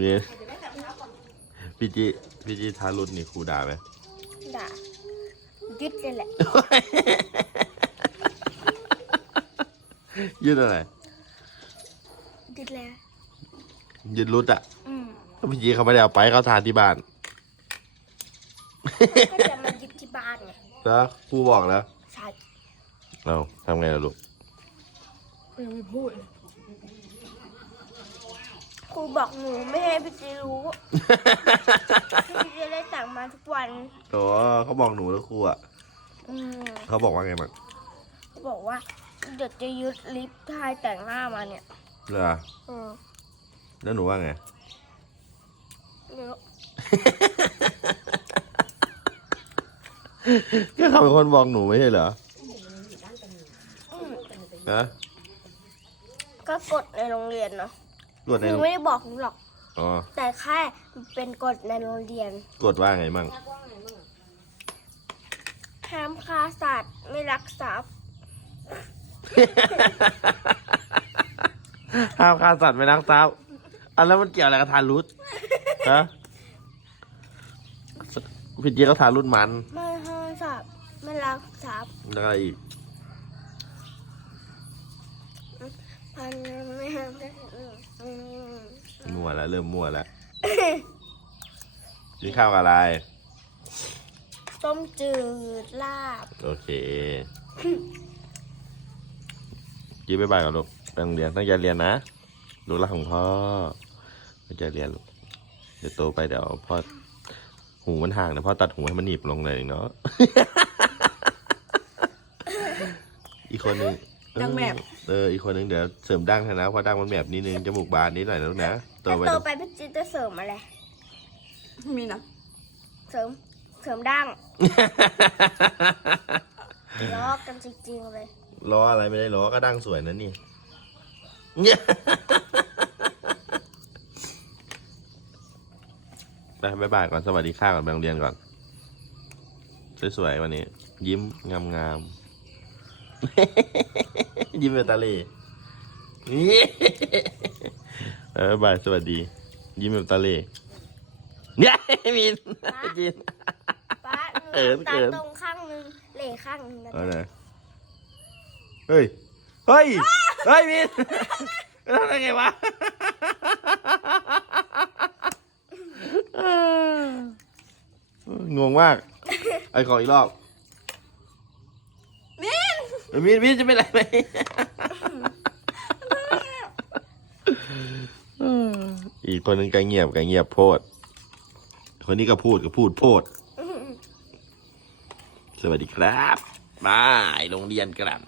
นี่พี่จีพี่จีทารุณนี่ครูด่าไหมด่ายึดเลยแหละยืดอะไรยึดแล้วยืดรุดอะอืมพี่จีเขาไม่ได้เอาไปเขาทานที่บ้านก็จะมายึดที่บ้านไงแล้วครูบอกแล้วใช่เราทำไงล่ะลูกยังไม่พูดค รูบอกหนูไม่ให้พี่จีรู้ พี่จีจะได้สั่งมาทุกวันโถเขาบอกหนูแล้วครูอะอืมเขาบอกว่าไงบ้างเขาบอกว่าเดี๋ยวจะยึดลิฟต์ทายแต่งหน้ามาเนี่ยเหรออืมแล้วหนูว่าไง เดี๋ยวก็เขาเป็นคนบอกหนูไม่ใช่เหรออืมฮะ ก็กฎในโรงเรียนเนาะ กดคในรูไม่ได้บอกหนูหรอก อ๋อแต่แค่เป็นกฎในโรงเรียน กดว่าไงมั่งห้ามฆ่าสัตว์ไม่รักทรัพย์ห้ามฆ่าสัตว์ไม่นักทรัพย์อันแล้วมันเกี่ยวอะไรกับทานรุดฮะพี่เจี๊ยบก็ทานรุดมัน ไม่ห้ามสัตว์ไม่รักทรัพย์แล้วก็อะไรอีก พันไม่ห้ามได้อืมอืมมั่วแล้วเริ่มมั่วแล้วกินข้าวกับอะไร ต้มจืดลาบ โอเคยิ้มบ๊ายบายก่อนลูกไปโรงเรียนตั้งใจเรียนนะลูกรักของพ่อตั้งใจเรียนลูกเดี๋ยวโตไปเดี๋ยวพ่อหูมันห่างเดี๋ยวพ่อตัดหูให้มันหนีบลงเลยเนาะ อีกคนนึง ดังแมบเอออีกคนนึงเดี๋ยวเสริมดั้งให้นะเพราะดั้งมันแบบนิดนึงจมูกบานนิดหน่อยนะลูกนะโตถ้าไปโตเดี๋ยวไปพี่จิ๊ดจะเสริมอะไร มีนะเสริม เสริมดั้งล้อกันจริงๆเลย ล้ออะไรไม่ได้ล้อก็ดั้งสวยนะนี่เนี่ยไปบ๊ายบายก่อนสวัสดีค่ะก่อนไปโรงเรียนก่อน สวยๆวันนี้ ยิ้มงามๆ ยิ้มแบบตาเหล่เออบ๊ายบายสวัสดี ยิ้มแบบตาเหล่เนี่ยมินจินป้าหเขินูนเขิตานตรงข้างนึงเหล่ข้างนึงนะเอาไหนเฮ้ย เฮ้ย เฮ้ยมินทำได้ไงวะงงมาก ไอ้ขออีกรอบ มินมินมินจะเป็นไรไหมอีกคนนึงก็เงียบก็เงียบโพด คนนี้ก็พูดก็พูดโพด สวัสดีครับบายโรงเรียนกลัน